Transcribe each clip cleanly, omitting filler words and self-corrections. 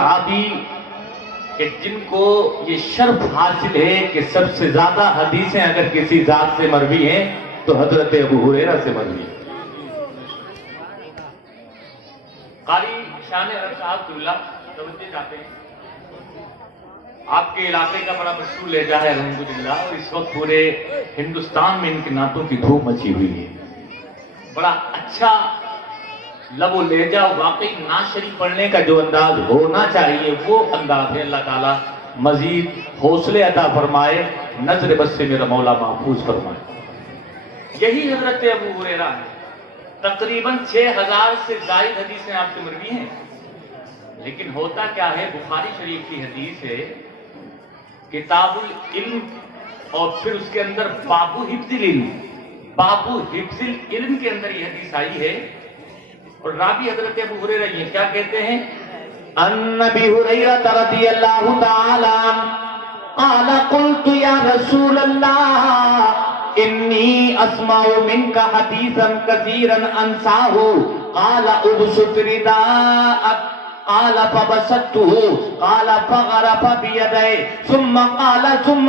صحابی کہ جن کو یہ شرف حاصل ہے کہ سب سے زیادہ حدیثیں اگر کسی ذات سے مروی ہیں تو حضرت ابو ہریرہ سے مروی ہیں۔ قاری شان صاحب اللہ توجہ چاہتے ہیں، آپ کے علاقے کا بڑا مشہور لہجہ ہے الحمدللہ، اور اس وقت پورے ہندوستان میں ان کے نعتوں کی دھوم مچی ہوئی ہے۔ بڑا اچھا لب و لہجہ، واقعی نعت شریف پڑھنے کا جو انداز ہونا چاہیے وہ انداز ہے۔ اللہ تعالیٰ مزید حوصلے عطا فرمائے، نظر بس سے میرا مولا محفوظ فرمائے۔ یہی حضرت ابو ہریرہ ہے۔ تقریباً 6000 سے زائد حدیثیں آپ سے مروی ہیں، لیکن ہوتا کیا ہے، بخاری شریف کی حدیث ہے کتاب العلم، اور پھر اس کے اندر بابو حفظ العلم، بابو حفظ العلم کے اندر یہ حدیث آئی ہے، اور راوی حضرت ابو ہریرہ یہ کیا کہتے ہیں، ان ابی ہریرہ رضی اللہ تعالی قال قلت یا رسول اللہ انی اسمع منک حدیثا کثیرا انساہ قال ابسط رداءک قال فبسطته قال فغرف بيديه ثم قال ثم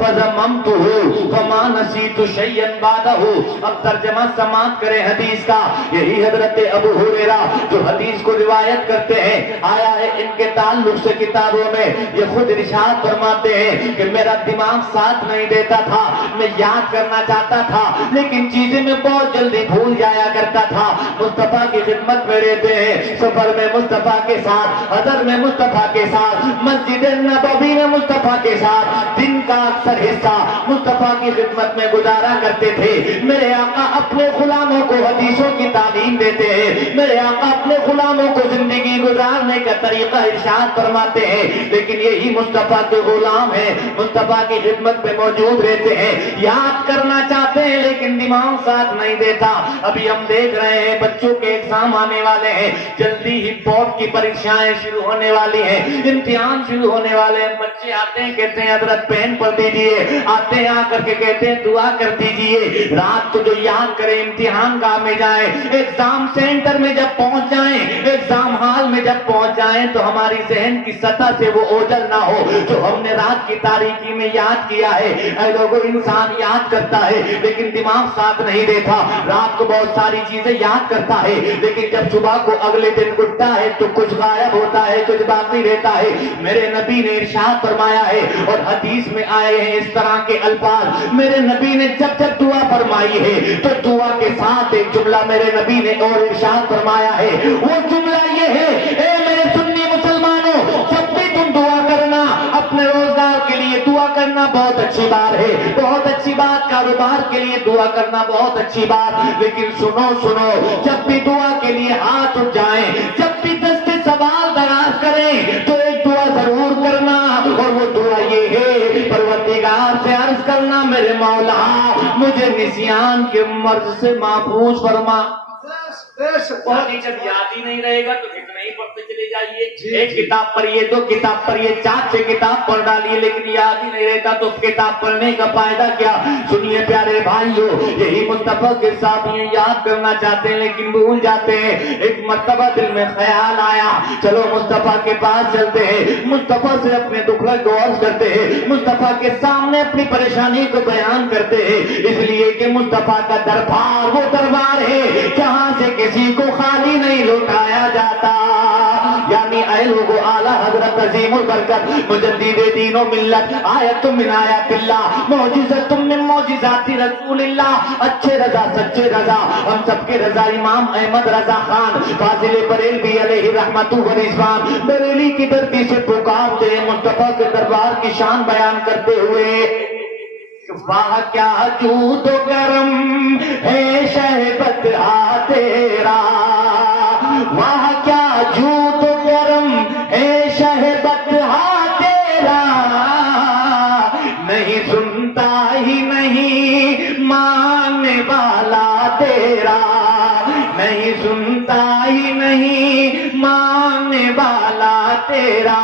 فضممته فما نسيت شيئا بعده۔ اب ترجمہ سماعت کریں حدیث کا۔ یہی حضرت ابو ہریرہ جو حدیث کو روایت کرتے ہیں، آیا ہے ان کے تعلق سے کتابوں میں، یہ خود ارشاد فرماتے ہیں کہ میرا دماغ ساتھ نہیں دیتا تھا، میں یاد کرنا چاہتا تھا لیکن چیزیں میں بہت جلدی بھول جایا کرتا تھا۔ مصطفیٰ کی خدمت میں رہتے ہیں، سفر میں مصطفیٰ کے ساتھ، حضر میں مصطفیٰ کے ساتھ، مسجد نبوی میں مصطفیٰ کے ساتھ دن کا اکثر حصہ مصطفیٰ کی خدمت میں گزارا کرتے تھے۔ میرے آقا اپنے غلاموں کو حدیثوں کی تعلیم دیتے ہیں، میرے آقا اپنے غلاموں کو زندگی گزارنے کا طریقہ ارشاد فرماتے ہیں، لیکن یہی مصطفیٰ کے غلام ہیں، مصطفیٰ کی خدمت میں موجود رہتے ہیں، یاد کرنا چاہتے ہیں لیکن دماغ ساتھ نہیں دیتا۔ ابھی ہم دیکھ رہے ہیں بچوں کے ایگزام آنے والے ہیں، جلدی ہی بورڈ کی پریکشائیں شروع ہونے والی ہیں، امتحان شروع ہونے والے ہیں، بچے آتے ہیں کہتے ہیں حضرت پین پڑھ دیجئے، آتے ہیں آ کر کے کہتے ہیں دعا کر دیجئے۔ رات کو جو یاد کریں امتحان گاہ میں جائیں، ایگزام سینٹر میں جب پہنچ جائیں، ایگزام ہال میں جب پہنچ جائیں تو ہماری ذہن کی سطح سے وہ اوجھل نہ ہو جو ہم نے رات کی تاریکی میں یاد کیا ہے۔ اے لوگوں، انسان یاد کرتا ہے لیکن دماغ ساتھ نہیں دیتا، رات کو بہت ساری چیزیں یاد کرتا ہے لیکن جب صبح کو اگلے دن اٹھتا ہے تو کچھ غائب ہوتا ہے، کچھ باقی رہتا ہے۔ میرے نبی نے ارشاد فرمایا ہے اور حدیث میں آئے ہیں اس طرح کے الفاظ، میرے نبی نے جب جب دعا فرمائی ہے تو دعا کے ساتھ ایک جملہ میرے نبی نے اور ارشاد فرمایا ہے، وہ جملہ یہ ہے، اے میرے سنی مسلمانوں، جب بھی تم دعا کرنا اپنے روزگار کے لیے دعا کرنا بہت اچھی بات ہے، بہت اچھی بات، کاروبار کے لیے دعا کرنا بہت اچھی بات، لیکن سنو سنو، جب بھی دعا کے لیے ہاتھ اٹھ جائیں، جب بھی دستے سوال دراز کریں تو ایک دعا ضرور کرنا، اور وہ دعا یہ ہے، پروردگار سے عرض کرنا میرے مولا مجھے نسیان کے مرض سے محفوظ فرما۔ جب یاد ہی نہیں رہے گا تو کتنے ہی پڑھتے چلے جائیے، ایک کتاب پڑھیے، دو کتاب پڑھیے، 4-6 کتاب پڑھ ڈالیے لیکن یاد ہی نہیں رہتا تو کتاب پڑھنے کا فائدہ کیا؟ سنیے پیارے بھائیو، یہی مصطفیٰ کے ساتھ یہ یاد کرنا چاہتے ہیں لیکن بھول جاتے ہیں۔ ایک مرتبہ دل میں خیال آیا، چلو مصطفیٰ کے پاس چلتے ہیں، مصطفیٰ سے اپنے دکھ کو عرض کرتے ہیں، مصطفیٰ کے سامنے اپنی پریشانی کو بیان کرتے ہیں، اس لیے کہ مصطفیٰ کا دربار وہ دربار ہے جہاں سے کسی کو خالی نہیں لوٹایا جاتا۔ یعنی اے لوگو، اعلیٰ حضرت عظیم البرکت مجدد دین و ملت، آیت من آیات اللہ، معجزت من معجزات رسول اللہ، اچھے رضا سچے رضا، ہم سب کے رضا امام احمد رضا خان فاضل بریلوی علیہ رحمت و رضوان بریلی کی دھرتی سے پکارتے ہیں مصطفیٰ کے دربار کی شان بیان کرتے ہوئے، واہ کیا جود و کرم ہے شہبت تیرا، واہ کیا جود و کرم ہے شہبت تیرا، نہیں سنتا ہی نہیں ماننے والا تیرا، نہیں سنتا ہی نہیں ماننے والا تیرا،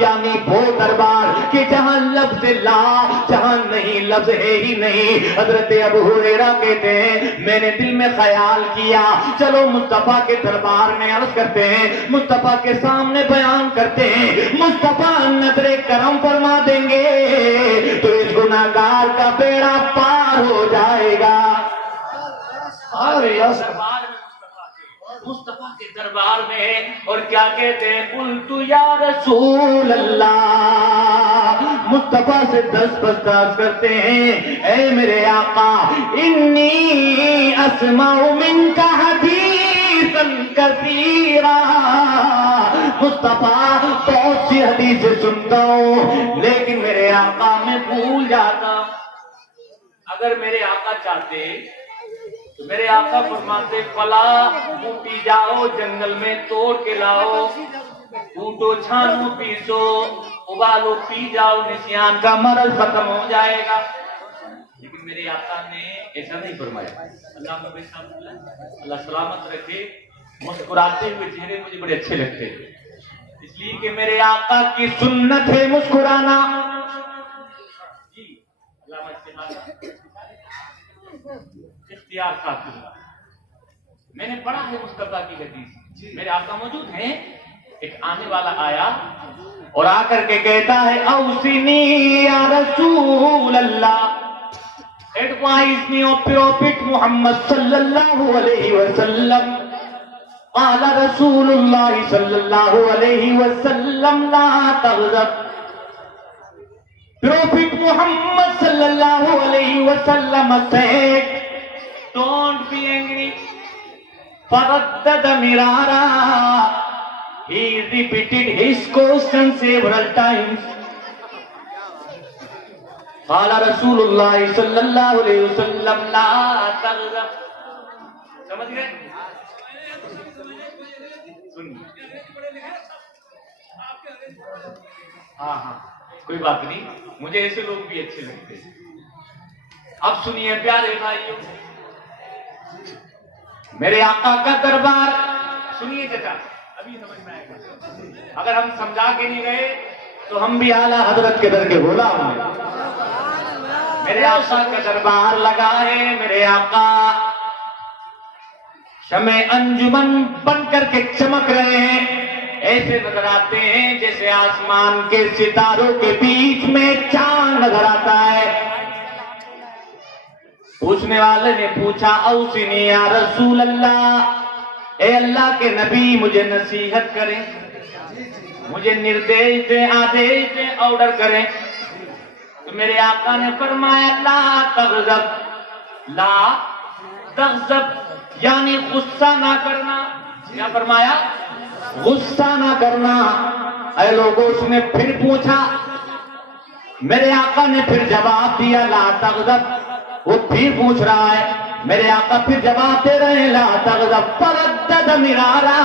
یعنی وہ دربار کہ جہاں لفظ لا، جہاں نہیں لفظ ہے ہی نہیں۔ حضرت ابو ہریرہ کہتے ہیں میں نے دل میں خیال کیا چلو مصطفیٰ کے دربار میں عرض کرتے ہیں، مصطفیٰ کے سامنے بیان کرتے ہیں، مصطفیٰ نظر کرم فرما دیں گے تو اس گناہگار کا بیڑا پار ہو جائے گا۔ مصطفیٰ کے دربار میں اور کیا کہتے ہیں، قلت یا رسول اللہ، مصطفیٰ سے دستبردار کرتے ہیں اے میرے آقا، انی اسمع منک حدیثا کثیرا، مصطفیٰ بہت سی حدیثیں سنتا ہوں لیکن میرے آقا میں بھول جاتا ہوں۔ اگر میرے آقا چاہتے تو میرے آقا فرماتے فلا بوٹی جاؤ جنگل میں توڑ کے لاؤ، کوٹو چھانو پیسو ابالو پی جاؤ، نسیان کا مرض ختم ہو جائے گا۔ لیکن میرے آقا نے ایسا نہیں فرمایا۔ اللہ سلامت رکھے، مسکراتے ہوئے چہرے مجھے بڑے اچھے لگتے ہیں، اس لیے کہ میرے آقا کی سنت ہے مسکرانا۔ اختیار صاحب، میں نے پڑھا ہے مصطفیٰ کی حدیث، میرے آقا موجود ہیں۔ ایک آنے والا آیا اور آ کر کے کہتا ہے اوصنی یا رسول اللہ، ایڈوائز می او پروفٹ محمد صلی اللہ علیہ وسلم۔ قال رسول اللہ صلی اللہ علیہ وسلم لا تغضب، پروفٹ محمد صلی اللہ علیہ وسلم said don't be angry، فردد مرارا، he repeated his question several times۔ قال رسول اللہ صلی اللہ علیہ وسلم لا تغضب، سمجھ گئے؟ ہاں کوئی بات نہیں، مجھے ایسے لوگ بھی اچھے لگتے ہیں۔ اب سنیے پیارے بھائیوں، میرے آقا کا دربار سنیے چچا، ابھی سمجھ میں آئے گا، اگر ہم سمجھا کے نہیں گئے تو ہم بھی اعلیٰ حضرت کے در کے غلام ہیں۔ میرے آقا کا دربار لگا ہے، میرے آقا شمع انجمن بن کر کے چمک رہے ہیں، ایسے نظر آتے ہیں جیسے آسمان کے ستاروں کے بیچ میں چاند نظر آتا ہے۔ پوچھنے والے نے پوچھا اوصنی یا رسول اللہ، اے اللہ کے نبی مجھے نصیحت کریں، مجھے نردیش دیں، آدیش دیں، آرڈر کریں۔ تو میرے آقا نے فرمایا لا تغضب، لا تغضب یعنی غصہ نہ کرنا۔ کیا فرمایا؟ غصہ نہ کرنا۔ اے لوگوں، اس نے پھر پوچھا، میرے آقا نے پھر جواب دیا لا تغضب، وہ پھر پوچھ رہا ہے، میرے آقا پھر جواب دے رہے ہیں لا تغضب، فردد مرارا،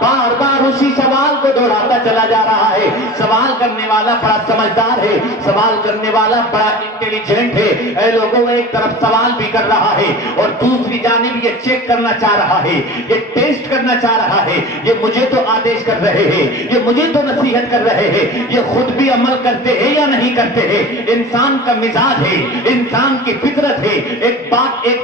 بار بار اسی سوال کو دوہراتا چلا جا رہا ہے۔ سوال کرنے والا بڑا سمجھدار ہے، سوال کرنے والا بڑا انٹیلیجنٹ ہے۔ اے لوگوں، ایک طرف سوال بھی کر رہا ہے اور دوسری جانب یہ چیک کرنا چاہ رہا ہے، یہ ٹیسٹ کرنا چاہ رہا ہے، یہ مجھے تو آدیش کر رہے ہیں، یہ مجھے تو نصیحت کر رہے ہیں، یہ خود بھی عمل کرتے ہیں یا نہیں کرتے ہیں۔ انسان کا مزاج ہے، انسان کی فطرت ہے، ایک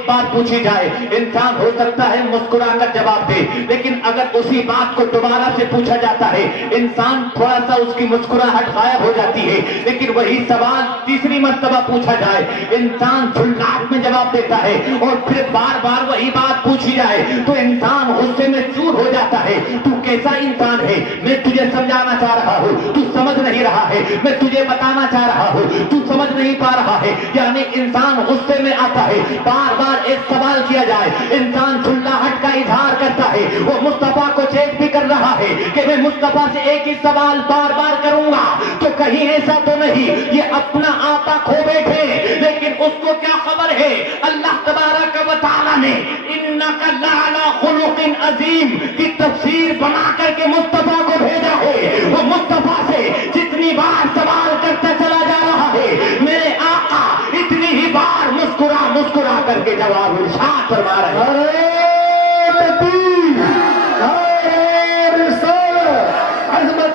بات پوچھی جائے، انسان ہو سکتا ہے مسکرا کر جواب دے، لیکن اگر اسی بات کو دوبارہ سے پوچھا جاتا ہے، انسان تھوڑا سا اس کی مسکراہٹ غائب ہو جاتی ہے، لیکن وہی سوال تیسری مرتبہ پوچھا جائے، انسان جھلناٹ میں جواب دیتا ہے، اور پھر بار بار وہی بات پوچھی جائے تو انسان غصے میں چور ہو جاتا ہے۔ تو کیسا انسان ہے؟ میں تجھے سمجھانا چاہ رہا ہوں، تو سمجھ نہیں رہا ہے، میں تجھے بتانا چاہ رہا ہوں، تو سمجھ نہیں پا رہا ہے۔ یعنی انسان غصے میں آتا ہے، بار بار ایک سوال کیا جائے، انسان جھلناہٹ کا اظہار کرتا ہے، وہ مصطفیٰ کو چیک بھی کر رہا ہے کہ میں مصطفیٰ سے ایک ہی سوال بار بار کروں گا تو کہیں ایسا تو نہیں یہ اپنا آتا کھو بیٹھے، لیکن اس کو کیا خبر ہے؟ اللہ تبارک و تعالیٰ نے انک لعلی خلق عظیم کی تفسیر بنا کر کے مصطفیٰ کو بھیجا ہے۔ وہ مصطفیٰ سے جتنی بار سوال کرتا چلا جا رہا ہے، میرے آقا اتنی ہی بار مسکرا کر کے جواب ارشاد فرما رہے ہیں۔ عظمت